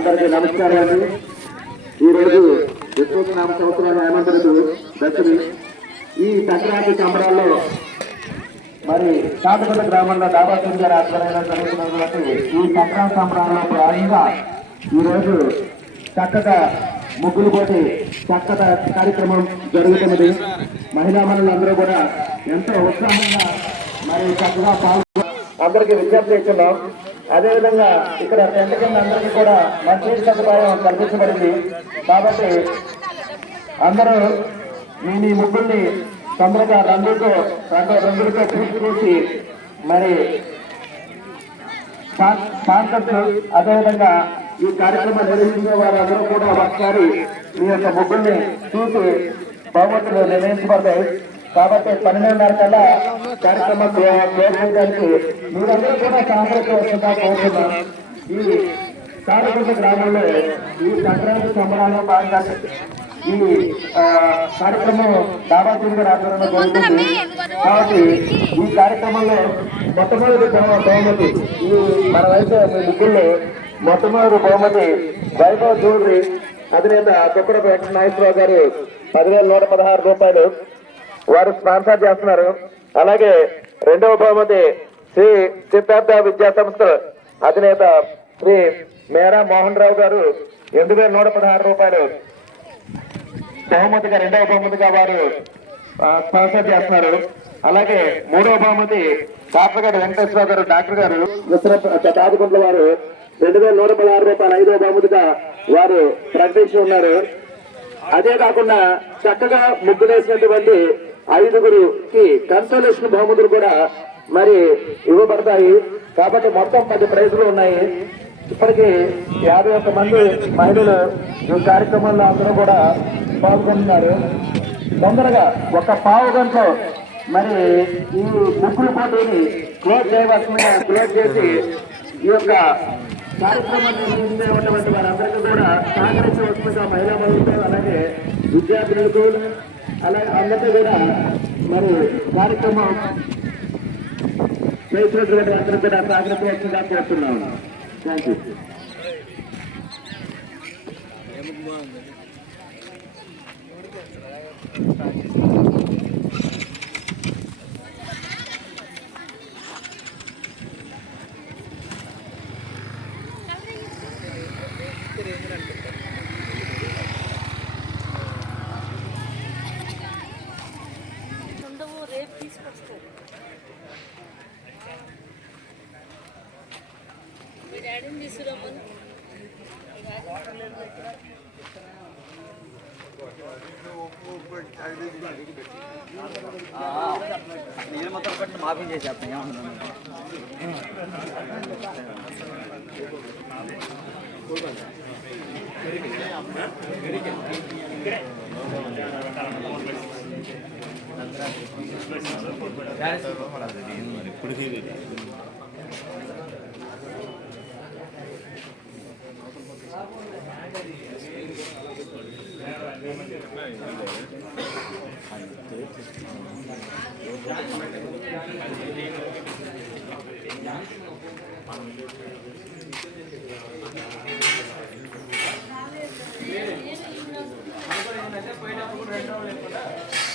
అందరికీ నమస్కారాలు. ఈరోజు విశ్వనామ సంవత్సరం హేమంతుడు దశమి. ఈ సంక్రాంతి సంబరాల్లో మరి కాటకొండ గ్రామంలో డాబా సింగ్ గారి ఆధ్వర్యంలో జరుగుతున్నటువంటి ఈ సంక్రాంతి సంబరాల్లో భాగంగా ఈరోజు చక్కగా ముగ్గులు పోటీ చక్కగా కార్యక్రమం జరుగుతున్నది. మహిళా మనులందరూ కూడా ఎంతో ఉత్సాహంగా మరి చక్కగా పాల్గొని అందరికీ విజ్ఞప్తి చేస్తున్నాం. అదేవిధంగా ఇక్కడ టెంట్ కింద అందరికీ కూడా మంచి సదుపాయం కల్పించబడింది. కాబట్టి అందరూ మీ ముగ్గుల్ని తొందరగా రంగులతో పూర్తి చేసి మరి స్పాన్సర్స్ అదేవిధంగా ఈ కార్యక్రమం నిర్వహించే వారందరూ కూడా ఒకసారి మీ యొక్క ముగ్గుల్ని చూసి బహుమతులు నిర్ణయించబడతాయి. కాబట్టి 12:30 కల్లా కార్యక్రమం చేయడానికి మీరందరూ కూడా సహకరించవలసిందిగా కోరుతున్నాం. ఈ కాటకొండ గ్రామంలో ఈ సంక్రాంతి సంబరాల్లో భాగంగా ఈ కార్యక్రమం డాబా సింగ్ ఆధ్వర్యంలో జరుగుతుంది. కాబట్టి ఈ కార్యక్రమంలో మొట్టమొదటి బహుమతి ఈ మన వయసు ముగ్గుల్లో మొట్టమొదటి బహుమతి వైభవ్ జ్యువెలరీ అధినేత తుక్కర నాగేశ్వరరావు గారు 10,116 రూపాయలు వారు స్పాన్సర్ చేస్తున్నారు. అలాగే రెండవ బహుమతి శ్రీ సిద్ధార్థ విద్యా సంస్థ అధినేత శ్రీ మేరా మోహన్ రావు గారు 8,116 రూపాయలు బహుమతిగా రెండవ బహుమతిగా వారు స్పాన్సర్ చేస్తున్నారు. అలాగే మూడవ బహుమతి డాక్టర్ గారు వెంకటేశ్వర గారు డాక్టర్ గారు తాదికొండ వారు 2,116 రూపాయలు ఐదవ బహుమతిగా వారు ప్రకటించి ఉన్నారు. అదే కాకుండా చక్కగా ముగ్గులేసినటువంటి 5గురికి కన్సోలేషన్ బహుమతులు కూడా మరి ఇవ్వబడతాయి. కాబట్టి మొత్తం 10 ప్రైజులు ఉన్నాయి. ఇప్పటికీ 51 మంది మహిళలు ఈ కార్యక్రమంలో అందరూ కూడా పాల్గొంటున్నారు. తొందరగా ఒక పావు గంటలో మరి ఈ ముగ్గుల పోటీని క్లోజ్ చేసి ఈ యొక్క కార్యక్రమాన్ని నిర్వహించేటువంటి వారందరికీ కూడా సహకరించవలసిందిగా మహిళా మహిళలు అలాగే విద్యార్థులకు అలాగే అందరికీ కూడా మరి కార్యక్రమం చేసినటువంటి అందరూ కూడా సహకరించవలసిందిగా కోరుతున్నాను. Thank you. నేను మొత్తం పట్టిన మాఫీ చేసేస్తాను. ఇప్పటికీ పోయినప్పుడు 2 రోజులు